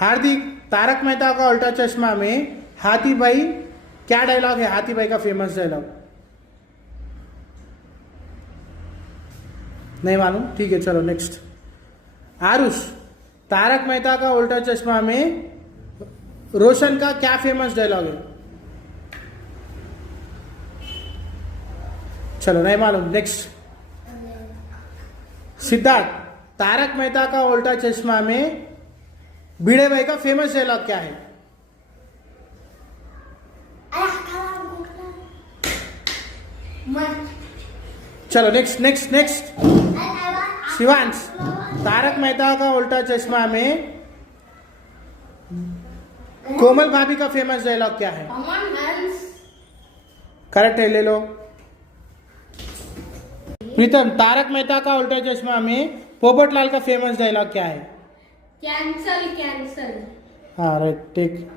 हार्दिक, तारक मेहता का उल्टा चश्मा में हाथी भाई क्या डायलॉग है? हाथी भाई का फेमस डायलॉग नहीं मालूम? ठीक है, चलो नेक्स्ट। आरुष, तारक मेहता का उल्टा चश्मा में रोशन का क्या फेमस डायलॉग है? चलो नहीं मालूम, नेक्स्ट। सिद्धार्थ, तारक मेहता का उल्टा चश्मा में भिड़े भाई का फेमस डायलॉग क्या है? चलो next next next. Shivansh, Taarak Mehta ka Ooltah चश्मा में कोमल भाभी का फेमस डायलॉग क्या है? करेक्ट है, ले लो। प्रीतम, तारक मेहता का उल्टा चश्मा में पोपटलाल का फेमस डायलॉग क्या है? Cancel cancel. हाँ राइट, टेक।